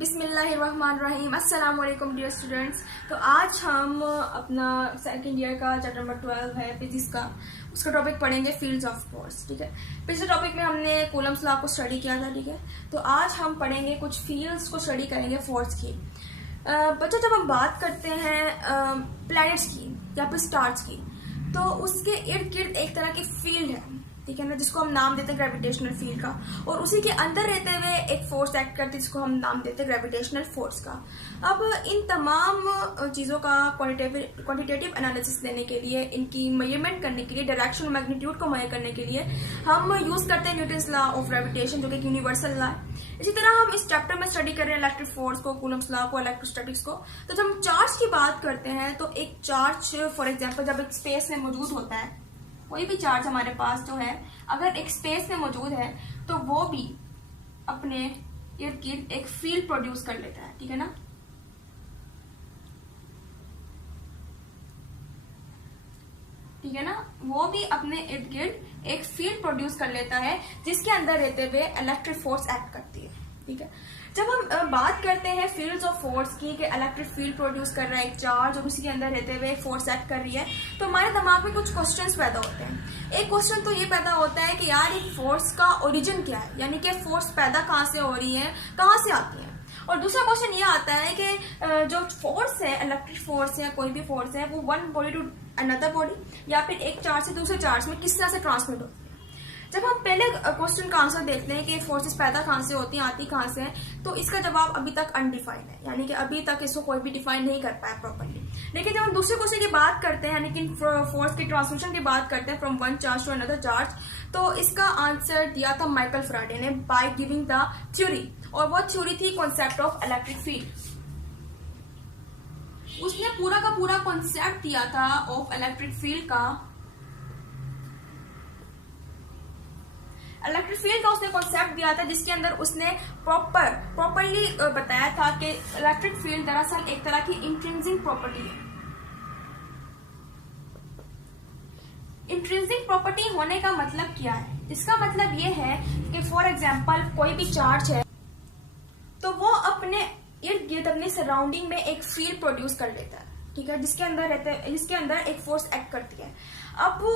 बिस्मिल्लाहिर्रहमानिर्रहीम। अस्सलाम वालेकुम डियर स्टूडेंट्स। तो आज हम अपना सेकंड ईयर का चैप्टर नंबर 12 है फिजिक्स का, उसका टॉपिक पढ़ेंगे फील्ड्स ऑफ फोर्स। ठीक है, पिछले टॉपिक में हमने कूलम्स लॉ को स्टडी किया था। ठीक है, तो आज हम पढ़ेंगे कुछ फील्ड्स को स्टडी करेंगे फोर्स की। बच्चों, जब हम बात करते हैं प्लैनेट्स की या फिर स्टार्स की, तो उसके इर्द गिर्द एक तरह की फील्ड है, ठीक है ना, जिसको हम नाम देते हैं ग्रेविटेशनल फील्ड का, और उसी के अंदर रहते हुए एक फोर्स एक्ट करती है जिसको हम नाम देते हैं ग्रेविटेशनल फोर्स का। अब इन तमाम चीज़ों का क्वांटिटेटिव एनालिसिस लेने के लिए, इनकी मेजरमेंट करने के लिए, डायरेक्शन और मैग्नीट्यूड को मेजर करने के लिए हम यूज करते हैं न्यूटन्स लॉ ऑफ ग्रेविटेशन, जो कि यूनिवर्सल लॉ है। इसी तरह हम इस चैप्टर में स्टडी कर रहे हैं इलेक्ट्रिक फोर्स को, कूलम्स लॉ को, इलेक्ट्रोस्टैटिक्स को। तो जब हम चार्ज की बात करते हैं, तो एक चार्ज फॉर एग्जाम्पल जब एक स्पेस में मौजूद होता है, कोई भी चार्ज हमारे पास जो है अगर एक स्पेस में मौजूद है, तो वो भी अपने इर्द गिर्द एक फील्ड प्रोड्यूस कर लेता है। ठीक है ना, ठीक है ना, वो भी अपने इर्द गिर्द एक फील्ड प्रोड्यूस कर लेता है जिसके अंदर रहते हुए इलेक्ट्रिक फोर्स एक्ट करती है। ठीक है, जब हम बात करते हैं फील्ड्स ऑफ फोर्स की कि इलेक्ट्रिक फील्ड प्रोड्यूस कर रहा है एक चार्ज और उसी के अंदर रहते हुए फोर्स एक्ट कर रही है, तो हमारे दिमाग में कुछ क्वेश्चंस पैदा होते हैं। एक क्वेश्चन तो ये पैदा होता है कि यार ये फोर्स का ओरिजिन क्या है, यानी कि फोर्स पैदा कहाँ से हो रही है, कहाँ से आती है। और दूसरा क्वेश्चन ये आता है कि जो फोर्स है, इलेक्ट्रिक फोर्स है, कोई भी फोर्स है, वो one body to another body या फिर एक चार्ज से दूसरे चार्ज में किस तरह से ट्रांसमिट होती है। जब हम पहले क्वेश्चन का आंसर देखते हैं कि फोर्सेस पैदा कहाँ से होती हैं, आती कहाँ से है, तो इसका जवाब अभी तक अनडिफाइंड है, यानी कि अभी तक इसको कोई भी डिफाइन नहीं कर पाया प्रॉपर्ली। लेकिन जब हम दूसरे क्वेश्चन की बात करते हैं, लेकिन फोर्स की ट्रांसमिशन की बात करते हैं from one charge to another charge, तो इसका आंसर दिया था माइकल फैराडे ने बाय गिविंग द थ्योरी, और वो थ्योरी थी कॉन्सेप्ट ऑफ इलेक्ट्रिक फील्ड। उसने पूरा का पूरा कॉन्सेप्ट दिया था ऑफ इलेक्ट्रिक फील्ड का, इलेक्ट्रिक फील्ड का उसने कॉन्सेप्ट दिया था, जिसके अंदर उसने प्रॉपरली बताया था कि इलेक्ट्रिक फील्ड दरअसल एक तरह की इंट्रिंसिक प्रॉपर्टी है। इंट्रिंसिक प्रॉपर्टी होने का मतलब क्या है? इसका मतलब ये है कि फॉर एग्जांपल कोई भी चार्ज है, तो वो अपने इर्द गिर्द, अपने सराउंडिंग में एक फील्ड प्रोड्यूस कर लेता है। ठीक है, जिसके अंदर एक फोर्स एक्ट करती है। अब वो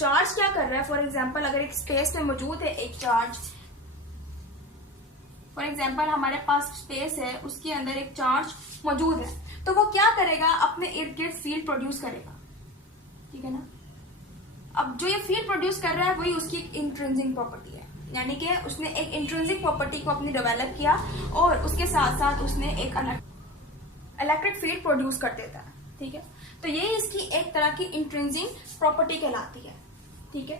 चार्ज क्या कर रहा है, फॉर एग्जाम्पल अगर एक स्पेस में मौजूद है एक चार्ज, फॉर एग्जाम्पल हमारे पास स्पेस है, उसके अंदर एक चार्ज मौजूद है, तो वो क्या करेगा, अपने इर्द गिर्द फील्ड प्रोड्यूस करेगा। ठीक है ना, अब जो ये फील्ड प्रोड्यूस कर रहा है वही उसकी इंट्रिंसिक प्रॉपर्टी है, यानी कि उसने एक इंट्रिंसिक प्रॉपर्टी को अपनी डेवलप किया और उसके साथ साथ उसने एक इलेक्ट्रिक फील्ड प्रोड्यूस कर देता है। ठीक है, तो ये इसकी एक तरह की इंट्रिंसिक प्रॉपर्टी कहलाती है। ठीक है,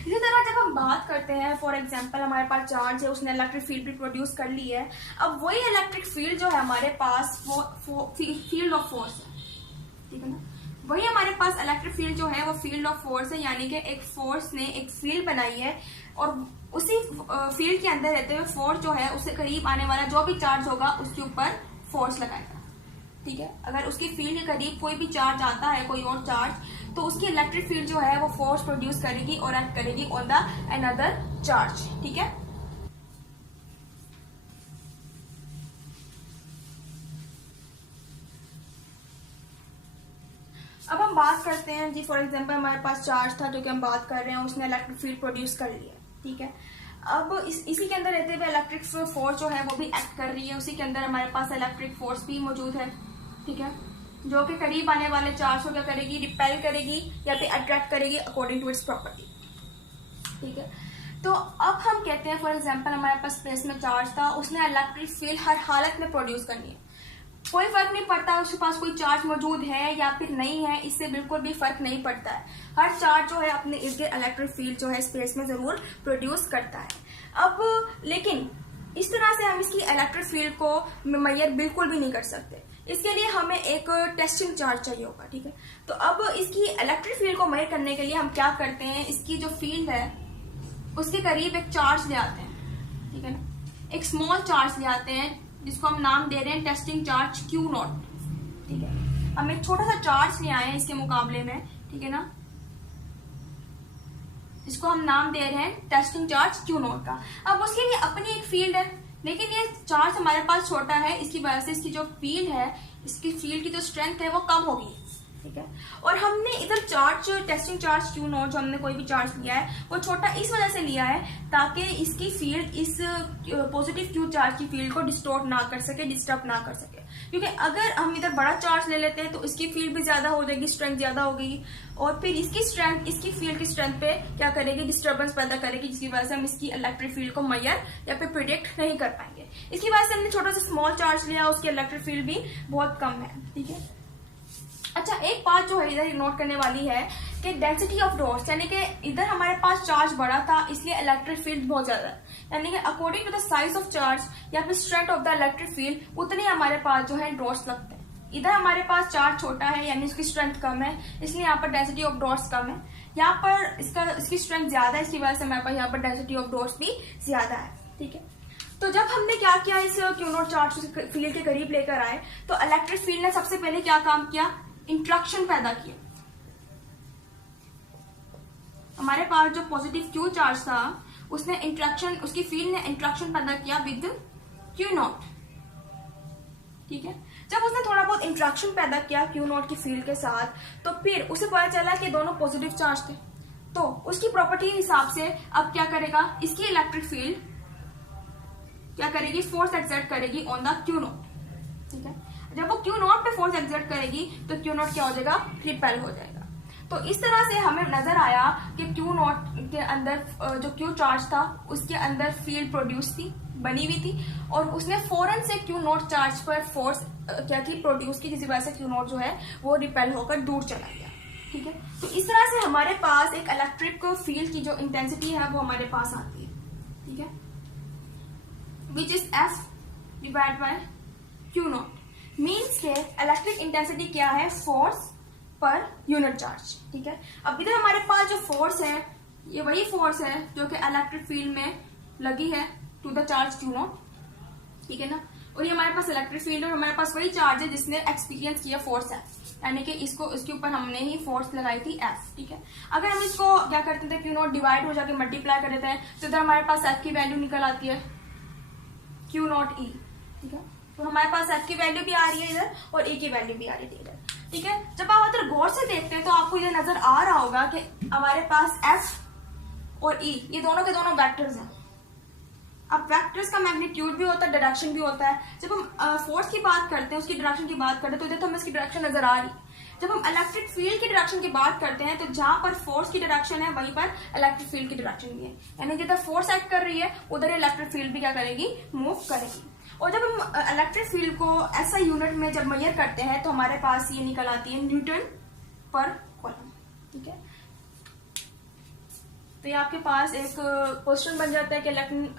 इसी तरह जब हम बात करते हैं, फॉर एग्जांपल हमारे पास चार्ज है, उसने इलेक्ट्रिक फील्ड भी प्रोड्यूस कर ली है। अब वही इलेक्ट्रिक फील्ड जो है हमारे पास वो फील्ड ऑफ फोर्स है। ठीक है ना, वही हमारे पास इलेक्ट्रिक फील्ड जो है वो फील्ड ऑफ फोर्स है, यानी कि एक फोर्स ने एक फील्ड बनाई है और उसी फील्ड के अंदर रहते हुए फोर्स जो है उससे करीब आने वाला जो भी चार्ज होगा उसके ऊपर फोर्स लगाएगा। ठीक है, अगर उसकी फील्ड के करीब कोई भी चार्ज आता है, कोई और चार्ज, तो उसकी इलेक्ट्रिक फील्ड जो है वो फोर्स प्रोड्यूस करेगी और एक्ट करेगी ऑन द अनदर चार्ज। ठीक है, अब हम बात करते हैं जी, फॉर एग्जांपल हमारे पास चार्ज था जो कि हम बात कर रहे हैं, उसने इलेक्ट्रिक फील्ड प्रोड्यूस कर लिया। ठीक है, अब इसी के अंदर रहते हुए इलेक्ट्रिक फोर्स जो है वो भी एक्ट कर रही है, उसी के अंदर हमारे पास इलेक्ट्रिक फोर्स भी मौजूद है। ठीक है, जो कि करीब आने वाले चार्ज को क्या करेगी, रिपेल करेगी या फिर अट्रैक्ट करेगी अकॉर्डिंग टू इट्स प्रॉपर्टी। ठीक है, तो अब हम कहते हैं फॉर एग्जांपल हमारे पास स्पेस में चार्ज था, उसने इलेक्ट्रिक फील्ड हर हालत में प्रोड्यूस करनी है, कोई फर्क नहीं पड़ता उसके पास कोई चार्ज मौजूद है या फिर नहीं है, इससे बिल्कुल भी फर्क नहीं पड़ता है। हर चार्ज जो है अपने इर्द गिर्द इलेक्ट्रिक फील्ड जो है स्पेस में जरूर प्रोड्यूस करता है। अब लेकिन इस तरह से हम इसकी इलेक्ट्रिक फील्ड को मेजर बिल्कुल भी नहीं कर सकते, इसके लिए हमें एक टेस्टिंग चार्ज चाहिए होगा। ठीक है, तो अब इसकी इलेक्ट्रिक फील्ड को मेजर करने के लिए हम क्या करते हैं, इसकी जो फील्ड है उसके करीब एक चार्ज ले आते हैं। ठीक है ना, एक स्मॉल चार्ज ले आते हैं जिसको हम नाम दे रहे हैं टेस्टिंग चार्ज Q0। ठीक है, हम एक छोटा सा चार्ज ले आए हैं इसके मुकाबले में। ठीक है ना, इसको हम नाम दे रहे हैं टेस्टिंग चार्ज क्यू नॉट का। अब उसके लिए अपनी एक फील्ड है, लेकिन ये चार्ज हमारे पास छोटा है, इसकी वजह से इसकी जो फील्ड है, इसकी फील्ड की जो स्ट्रेंथ है वो कम होगी, ठीक है। और हमने इधर charge testing charge Q not जो हमने कोई भी चार्ज लिया है वो छोटा इस वजह से लिया है ताकि इसकी फील्ड इस पॉजिटिव क्यू चार्ज की फील्ड को डिस्टोर्ट ना कर सके, डिस्टर्ब ना कर सके। क्योंकि अगर हम इधर बड़ा चार्ज ले लेते हैं तो इसकी फील्ड भी ज्यादा हो जाएगी, स्ट्रेंथ ज्यादा होगी, और फिर इसकी स्ट्रेंथ इसकी फील्ड की स्ट्रेंथ पे क्या करेगी, डिस्टर्बेंस पैदा करेगी, जिसकी वजह से हम इसकी इलेक्ट्रिक फील्ड को मेजर या फिर प्रिडिक्ट नहीं कर पाएंगे। इसकी वजह से हमने छोटा सा स्मॉल चार्ज लिया, उसकी इलेक्ट्रिक फील्ड भी बहुत कम है, ठीक है। अच्छा, एक बात जो है इधर नोट करने वाली है कि डेंसिटी ऑफ डॉट्स, यानी कि इधर हमारे पास चार्ज बड़ा था इसलिए इलेक्ट्रिक फील्ड बहुत ज्यादा है, यानी कि according to the size of charge या फिर strength of the electric field उतने हमारे पास जो है डॉट्स लगते हैं। इधर हमारे पास चार्ज छोटा है यानी उसकी स्ट्रेंथ कम है, इसलिए यहाँ पर डेंसिटी ऑफ डॉट्स कम है। यहाँ पर इसकी स्ट्रेंथ ज्यादा है, इसकी वजह से हमारे पास यहाँ पर डेंसिटी ऑफ डॉट्स भी ज्यादा है, ठीक है। तो जब हमने क्या किया, इस क्यू नॉट चार्ज फील्ड के करीब लेकर आए तो इलेक्ट्रिक फील्ड ने सबसे पहले क्या काम किया, इंट्रैक्शन पैदा किया। हमारे पास जो पॉजिटिव क्यू चार्ज था उसने इंट्रैक्शन, उसकी फील्ड ने इंट्रैक्शन पैदा किया विद क्यू नॉट, ठीक है। जब उसने थोड़ा बहुत इंट्रैक्शन पैदा किया क्यू नॉट की फील्ड के साथ, तो फिर उसे पता चला कि दोनों पॉजिटिव चार्ज थे, तो उसकी प्रॉपर्टी के हिसाब से अब क्या करेगा, इसकी इलेक्ट्रिक फील्ड क्या करेगी, फोर्स एक्सर्ट करेगी ऑन द क्यू नॉट, ठीक है। जब वो क्यू नॉट पे फोर्स एक्सर्ट करेगी तो क्यू नॉट क्या हो जाएगा, रिपेल हो जाएगा। तो इस तरह से हमें नजर आया कि क्यू नॉट के अंदर जो क्यू चार्ज था उसके अंदर फील्ड प्रोड्यूस थी, बनी हुई थी, और उसने फौरन से क्यू नॉट चार्ज पर फोर्स क्या की, प्रोड्यूस की, जिसकी वजह से क्यू नॉट जो है वो रिपेल होकर दूर चला गया, ठीक है। तो इस तरह से हमारे पास एक इलेक्ट्रिक फील्ड की जो इंटेंसिटी है वो हमारे पास आती है, ठीक है, which is F divide by Q not. Means के इलेक्ट्रिक इंटेंसिटी क्या है, फोर्स पर यूनिट चार्ज, ठीक है। अब इधर हमारे पास जो फोर्स है ये वही फोर्स है जो कि इलेक्ट्रिक फील्ड में लगी है to the charge Q naught, ठीक है ना। और ये हमारे पास इलेक्ट्रिक फील्ड और हमारे पास वही चार्ज है जिसने एक्सपीरियंस किया फोर्स है, यानी कि इसके ऊपर हमने ही फोर्स लगाई थी एफ, ठीक है। अगर हम इसको क्या करते थे, क्यू नॉट डिवाइड हो जाके मल्टीप्लाई कर देते हैं तो इधर हमारे पास एफ की वैल्यू निकल आती है क्यू नॉट ई, ठीक है। तो हमारे पास एफ की वैल्यू भी आ रही है इधर और ए की वैल्यू भी आ रही है इधर, ठीक है। जब आप इधर गौर से देखते हैं तो आपको ये नजर आ रहा होगा कि हमारे पास एफ और ई ये दोनों के दोनों वेक्टर्स हैं। अब वेक्टर्स का मैग्नीट्यूड भी होता है, डायरेक्शन भी होता है। जब हम फोर्स की बात करते हैं, उसकी डायरेक्शन की बात करते हैं, तो इधर तो हमें इसकी डायरेक्शन नजर आ रही। जब हम इलेक्ट्रिक फील्ड की डायरेक्शन की बात करते हैं तो जहां पर फोर्स की डायरेक्शन है वहीं पर इलेक्ट्रिक फील्ड की डायरेक्शन भी है, यानी जिधर फोर्स एक्ट कर रही है उधर इलेक्ट्रिक फील्ड भी क्या करेगी, मूव करेगी। और जब हम इलेक्ट्रिक फील्ड को ऐसा यूनिट में जब मेजर करते हैं तो हमारे पास ये निकल आती है न्यूटन पर कूलम, ठीक है। तो ये आपके पास एक क्वेश्चन बन जाता है कि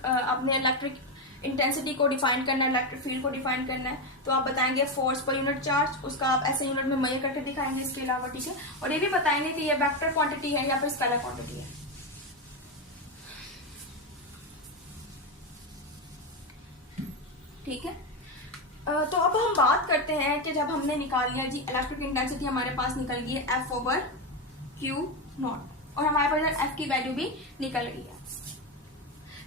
आपने इलेक्ट्रिक इंटेंसिटी को डिफाइन करना है, इलेक्ट्रिक फील्ड को डिफाइन करना है, तो आप बताएंगे फोर्स पर यूनिट चार्ज, उसका आप ऐसे यूनिट में मेजर करके दिखाएंगे इसके अलावा, ठीक है। और ये भी बताएंगे कि ये वेक्टर क्वांटिटी है या फिर स्केलर क्वांटिटी है, ठीक है। तो अब हम बात करते हैं कि जब हमने निकाल लिया जी इलेक्ट्रिक इंटेंसिटी हमारे पास निकल गई है एफ ओवर क्यू नॉट और हमारे पास एफ की वैल्यू भी निकल गई है।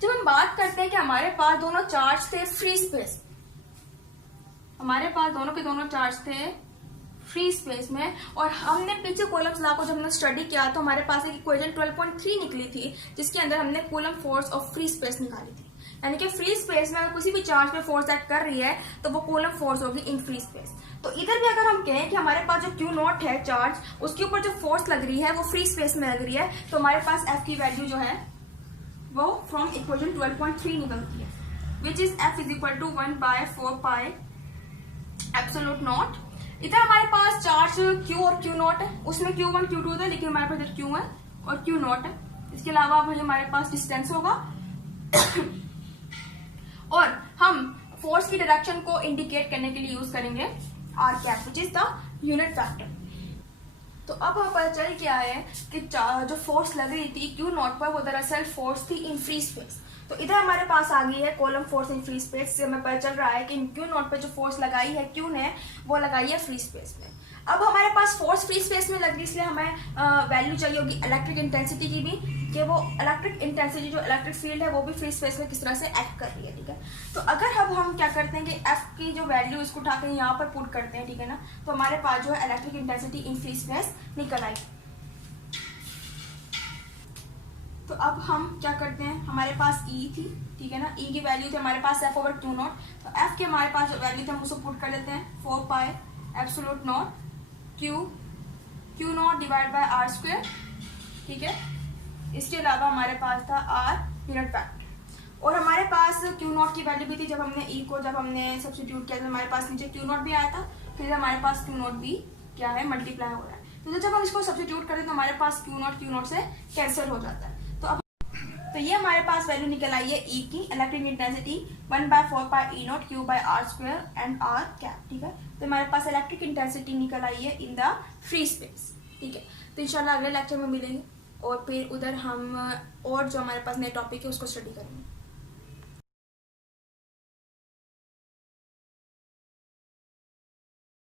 जब हम बात करते हैं कि हमारे पास दोनों चार्ज थे फ्री स्पेस, हमारे पास दोनों के दोनों चार्ज थे फ्री स्पेस में, और हमने पीछे कूलम्स लॉ को जब हमने स्टडी किया तो हमारे पास एक इक्वेशन 12.3 निकली थी जिसके अंदर हमने coulomb force of free space निकाली थी, यानी कि फ्री स्पेस में अगर किसी भी चार्ज पे फोर्स एक्ट कर रही है तो वो कूलम फोर्स होगी इन फ्री स्पेस। तो इधर भी अगर हम कहें कि हमारे पास जो क्यू नॉट है चार्ज उसके ऊपर जो फोर्स लग रही है वो फ्री स्पेस में लग रही है, तो हमारे पास एफ की वैल्यू जो है वो फ्रॉम इक्वेशन 12.3 निकलती है, which is F is equal to 1/4 pi epsilon naught. इधर हमारे पास चार्ज क्यू और क्यू नॉट है, उसमें Q1 Q2 था, लेकिन हमारे पास इधर क्यू है और क्यू नॉट है। इसके अलावा भाई हमारे पास डिस्टेंस होगा और हम फोर्स की डायरेक्शन को इंडिकेट करने के लिए यूज करेंगे R cap, which is the unit factor. तो अब हमें पता चल क्या है कि जो फोर्स लग रही थी क्यू नॉट पर वो दरअसल फोर्स थी इन फ्री स्पेस। तो इधर हमारे पास आ गई है column force in free space से हमें पता चल रहा है कि क्यू नॉट पे जो फोर्स लगाई है क्यू ने वो लगाई है फ्री स्पेस में। अब हमारे पास फोर्स फ्री स्पेस में लग रही, इसलिए हमें वैल्यू चाहिए होगी इलेक्ट्रिक इंटेंसिटी की भी, कि वो इलेक्ट्रिक इंटेंसिटी जो इलेक्ट्रिक फील्ड है वो भी फ्री स्पेस में किस तरह से एक्ट कर रही है, ठीक है। तो अगर अब हम क्या करते हैं कि एफ की जो वैल्यू इसको उठा के यहाँ पर पुट करते हैं, ठीक है ना, तो हमारे पास जो है electric intensity in free space निकल आई। तो अब हम क्या करते हैं, हमारे पास E थी, ठीक है ना, E की वैल्यू थी हमारे पास F ओवर Q नॉट, तो F के हमारे पास जो वैल्यू थी हम उसको पुट कर देते हैं 4 pi absolute nought Q nought divide by R square, ठीक है। इसके अलावा हमारे पास था R यूनिट फैक्टर, और हमारे पास Q नॉट की वैल्यू भी थी जब हमने E को जब हमने सब्स्टिट्यूट किया तो हमारे पास नीचे Q नॉट भी आया था, फिर हमारे पास Q नॉट भी क्या है मल्टीप्लाई हो रहा है। तो जब हम इसको सब्स्टिट्यूट करें तो हमारे पास Q नॉट से कैंसिल हो जाता है। तो ये हमारे पास वैल्यू निकल आई है E की electric intensity 1/4 pi E naught Q by R square and R cap, ठीक है। तो हमारे पास इलेक्ट्रिक इंटेंसिटी निकल आई है इन द फ्री स्पेस, ठीक है। तो इंशाल्लाह अगले लेक्चर में मिलेंगे और फिर उधर हम और जो हमारे पास नए टॉपिक है उसको स्टडी करेंगे।